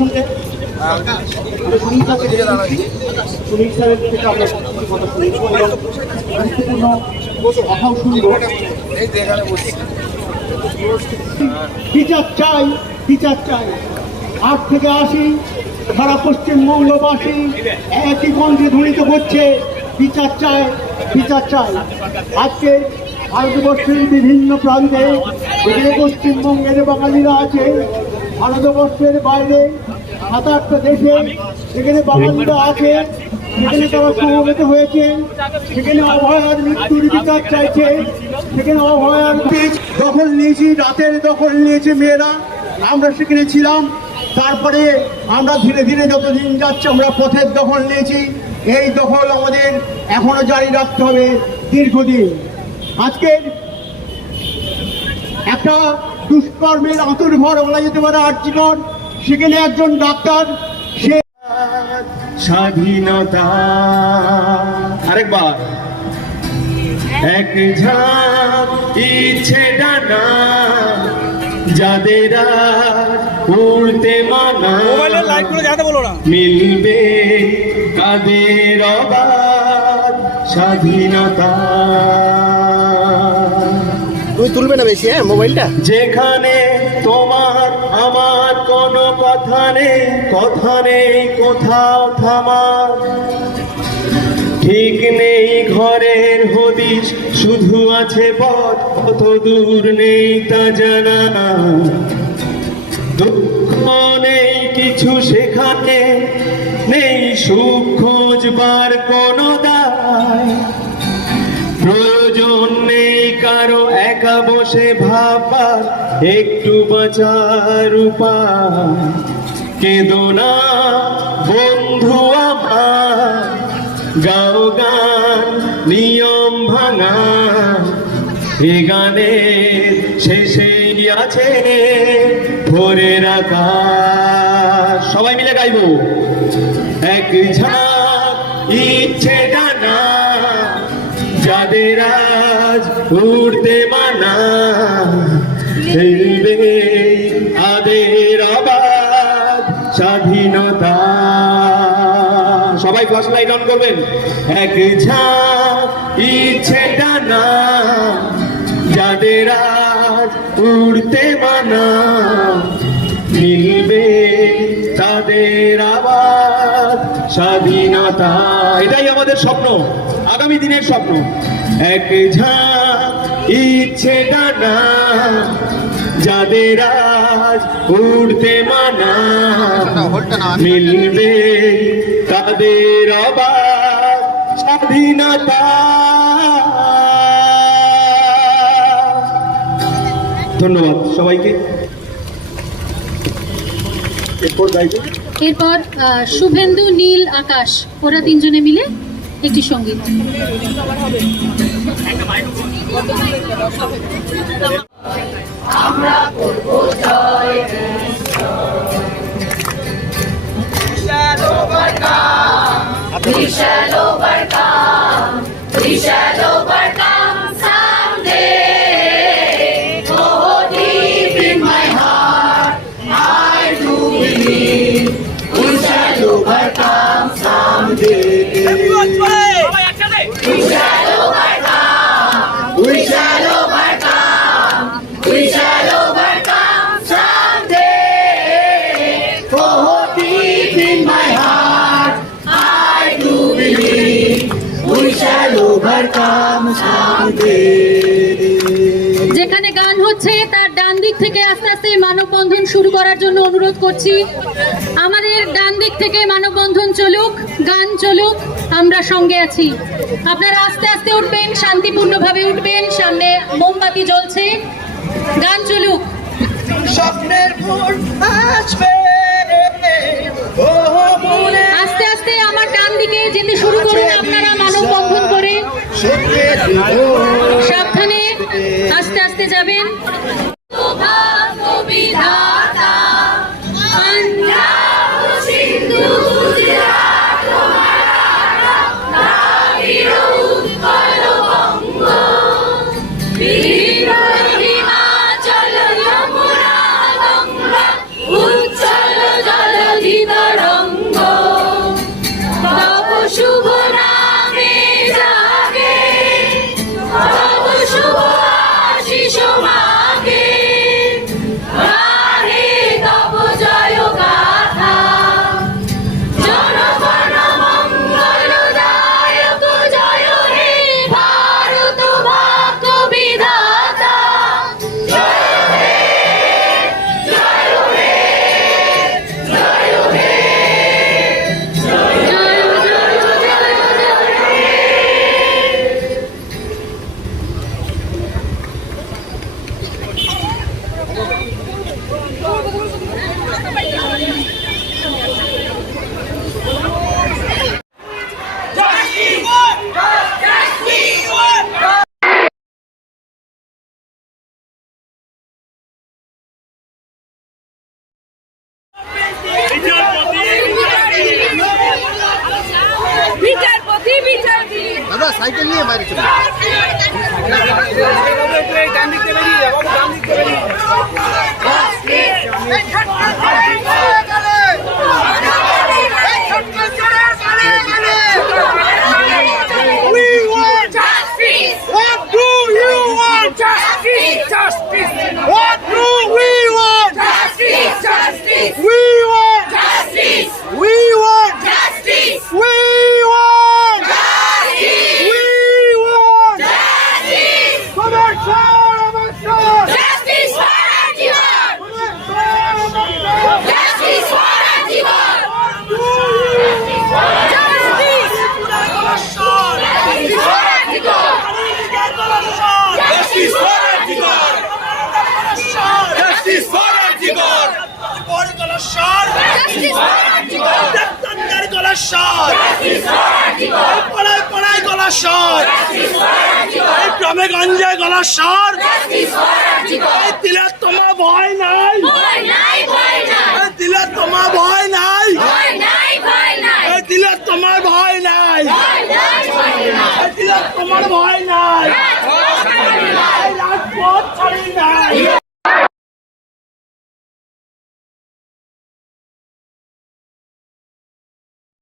সঙ্গে সুনীল স্যারকে সুনীল স্যারের থেকে আমরা কথা এবং গুরুত্বপূর্ণ কথাও যে বিচার চাই বিচার চাই। আট থেকে আসি সারা পশ্চিমবঙ্গবাসী একই কণ্ঠে ধ্বনিত করছে বিচার চাই বিচার চাই। আজকে ভারতবর্ষের বিভিন্ন প্রান্তে এখানে পশ্চিমবঙ্গের বাঙালিরা আছে, ভারতবর্ষের বাইরে সাত আটটা দেশে সেখানে বাঙালিরা আছে, সেখানে তারা সমবেত হয়েছে, সেখানে অভয়ার মৃত্যুর বিচার চাইছে, সেখানে অভয়ার দখল নিয়েছি, রাতের দখল নিয়েছে মেয়েরা। আমরা সেখানে ছিলাম, তারপরে আমরা ধীরে ধীরে যতদিন যাচ্ছে আমরা পথের দখল নিয়েছি। এই দখল আমাদের এখনও জারি রাখতে হবে দীর্ঘদিন। আজকের একটা দুষ্কর্মের আতুরঘর বলা যেতে পারে আর্যিকর সেখানে একজন ডাক্তার সে স্বাধীনতা। আরেকবার। এক ঝাঁক ইচ্ছে ডানা যাদের উড়তে মানা। বলো না। মিলবে কাদের অবাধ স্বাধীনতা। তুমি তুলবে না বেশি হ্যাঁ মোবাইলটা? যেখানে তোমার আমার কোনো কথা নেই কথা নেই, কোথাও থামার ঠিক নেই ঘরের হদিশ, শুধু আছে পথ কত দূর নেই তা জানা। দুঃখ নেই কিছু সেখানে নেই সুখ খোঁজবার কোনো দায়। বসে ভাববার একটু বাঁচার উপায়। কেঁদো না বন্ধু আমার, গাও গান নিয়ম ভাঙা এ গানে শেষেই আছে ভোরের আকাশ। সবাই মিলে গাইবো। এক ঝাঁক, ইচ্ছে ডানা যাদের আজ উড়তে মানা খেলবে আদের আবাদ, স্বাধীনতা। সবাই ফ্লাশ লাইট অন করবেন। এক ঝাঁক, ইচ্ছে ডানা যাদের আজ উড়তে মানা, মিলবে তাদের আবার স্বাধীনতা। এটাই আমাদের স্বপ্ন আগামী দিনের স্বপ্ন। এক ঝাঁক ইচ্ছে ডানা যাদের আজ উড়তে মানা মিলবে তাদের আবার স্বাধীনতা। ধন্যবাদ সবাইকে। এরপর গাইবে এরপর শুভেন্দু নীল আকাশ ওরা তিনজনে মিলে একটি সংগীত। We We shall overcome. We shall overcome. We shall overcome someday. Oh, deep in my heart, I do believe we shall overcome someday. দিক থেকে আস্তে আস্তে মানববন্ধন শুরু করার জন্য অনুরোধ করছি। আমাদের ডান দিক থেকে মানববন্ধন চলুক গান চলুক আমরা সঙ্গে আছি। আপনারা আস্তে আস্তে উঠবেন শান্তিপূর্ণভাবে উঠবেন সামনে মোমবাতি জ্বলছে। গান চলুক। স্বপ্নের আসবে। আস্তে আস্তে আমার ডান দিকে যেতে শুরু করুন আপনারা মানববন্ধন করে। সাবধানে আস্তে আস্তে যাবেন। সাইকেল নিয়ে বাইরে চলে গলার স্বর। পাড়ায় পাড়ায় গলার স্বর। এই গ্রামে গঞ্জে গলার স্বর। এই দিলের তোমার ভয় নাই। এই দিলের তোমার ভয় নাই। এই দিলের তোমার ভয় নাই। এই দিলের তোমার ভয় নাই। রাজপথ ছাড়ি নাই।